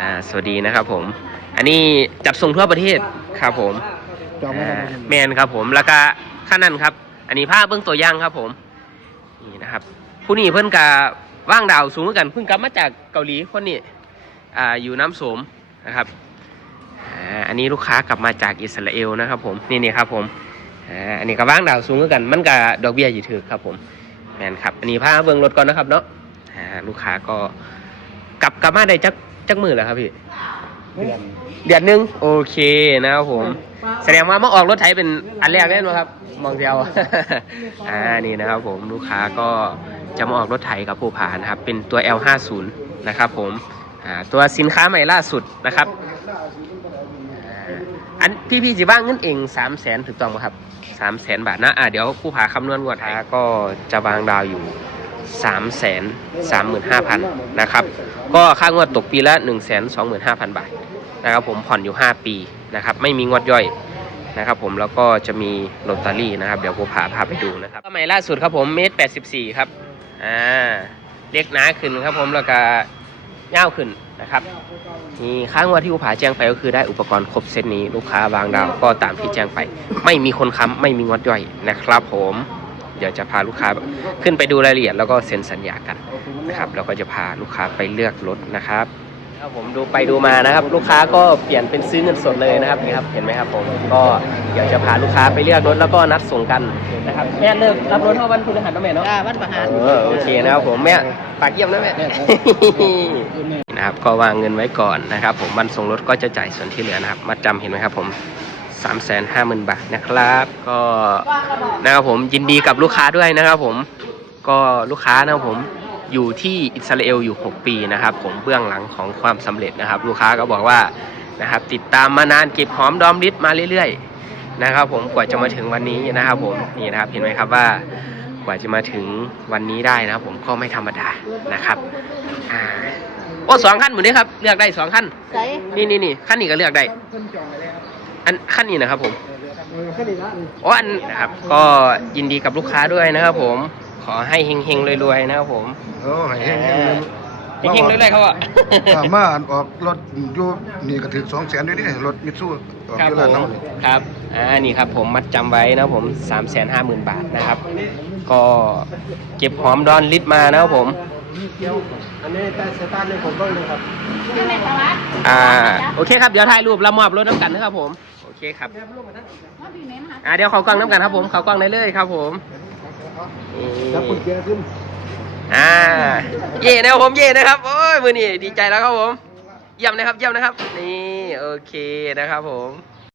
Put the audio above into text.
อ่าสวัสดีนะครับผม อันนี้จัดส่งทั่วประเทศครับผมจองไว้อ่าแล้วแมนครับผมแล้วก็ขั้นนั้นครับ อันนี้ภาพเบื้องตัวอย่างครับผม นี่นะครับ ผู้นี้เพิ่นกะว่างดาวสูงเหมือนกันเพิ่งกลับมาจากเกาหลีคนนี้อ่าอยู่น้ำโสมนะครับอ่าอันนี้ลูกค้ากลับมาจากอิสราเอลนะครับผมนี่นี่ครับผมอ่าอันนี้ก็ว่างดาวสูงเหมือนกัน มันกับดอกเบี้ยอยู่ถือครับผมแมนครับ อันนี้พาเบิ่งรถก่อนนะครับเนาะอ่าลูกค้าก็กลับกลับมาได้จัก จักมือแล้วครับพี่ เดือนเดือนหนึงโอเคนะครับผม แสดงว่าเมื่อออกรถไถเป็นอันแรกแน่นอนครับมองเดียว อ่านี่นะครับผมลูกค้าก็จะมาออกรถไถกับผู้ผานะครับ เป็นตัว L50 นะครับผมอ่าตัวสินค้าใหม่ล่าสุดนะครับอ่าอันพี่พี่จีว่างเงินเอง3 0 0แสนถูกต้องไหมครับ3 0 0แสนบาทนะอ่าเดี๋ยวผู้ผาคำนวณงวดหาก็จะวางดาวอยู่ 3 3 5 0 0 0นะครับ ก็ค่างวดตกปีละ 1 2 5 0 0 0 บาทนะครับผมผ่อนอยู่ 5 ปีนะครับ ไม่มีงวดย่อยนะครับผมแล้วก็จะมีลอตเตอรี่นะครับ เดี๋ยวผมพาพาไปดูนะครับสมัยล่าสุดครับผมเมตรแปดสิบสี่ครับอ่าเล็กหนาขึ้นครับผมแล้วก็เง่าวขึ้นนะครับมีค้างวดที่ผู้ผาแจ้งไปก็คือได้อุปกรณ์ครบเซตนี้ลูกค้าวางดาวก็ตามที่แจ้งไป ไม่มีคนค้ำไม่มีงวดย่อยนะครับผม เดี๋ยวจะพาลูกค้าขึ้นไปดูรายละเอียดแล้วก็เซ็นสัญญากันนะครับแล้วก็จะพาลูกค้าไปเลือกรถนะครับครับผมดูไปดูมานะครับ ลูกค้าก็เปลี่ยนเป็นซื้อเงินสดเลยนะครับนี่ครับเห็นไหมครับผมก็เดี๋ยวจะพาลูกค้าไปเลือกรถแล้วก็นัดส่งกันนะครับแม่เลิกรับรถเท่าวันพฤหัสนะแม่เนาะจ้าวัดประหารเออโอเคนะครับผมแม่ฝากเยี่ยมนะแม่นะครับก็วางเงินไว้ก่อนนะครับ ผมวันส่งรถก็จะจ่ายส่วนที่เหลือนะครับมาจำเห็นไหมครับผม 3 5 0 0 0 0 บาทนะครับ ก็นะครับผมยินดีกับลูกค้าด้วยนะครับผมก็ลูกค้านะครับผมอยู่ที่อิสราเอลอยู่ 6 ปีนะครับ ผมเบื้องหลังของความสำเร็จนะครับ ลูกค้าก็บอกว่านะครับ ติดตามมานานเก็บหอมดอมริดมาเรื่อยๆนะครับ ผมกว่าจะมาถึงวันนี้นะครับ ผมนี่นะครับเห็นไหมครับว่ากว่าจะมาถึงวันนี้ได้นะครับ ผมก็ไม่ธรรมดานะครับอ่าโอ้สองขั้นหมดเลยครับ เลือกได้สองขั้นใส่นี่นี่นี่ขั้นนี้ก็เลือกได้เพิ่นจ องไว้แล้วอันขั้นนี้นะครับผมเออแค่นี้ละนี่อ๋ออันนะครับ ก็ยินดีกับลูกค้าด้วยนะครับผม ขอให้เฮงๆรวยๆนะครับผมโอ้ให้เฮแห้งๆเลยงๆรวยๆเขาอะอ่ามาอันออกรถอยู่นี่ก็ถึงสองแสนด้วยนี่รถมิตซูออกครับอยู่ผแล้วมน้ำครับ อ่า นี่ครับผมมัดจำไว้นะผม3ามแสนห้าหมื่นบาทนะครับ ก็เก็บหอมดอนลิตรมานะครับผม เดี๋ยวอันนี้แต่สตาร์ทในผมเบิ่งเลยครับอ่าโอเคครับเดี๋ยวถ่ายรูปแล้วมอบรถน้ำกันนะครับผมโอเคครับอ่าเดี๋ยวเขากล้องน้ำกันครับผมเขากล้องได้เลยครับผมนี่แล้วคุณเกียร์ขึ้นอ่าเย่นะครับผมเย่นะครับโอ้ยมือนี่ดีใจแล้วครับผมเยี่ยมนะครับเยี่ยมนะครับ นี่โอเคนะครับผม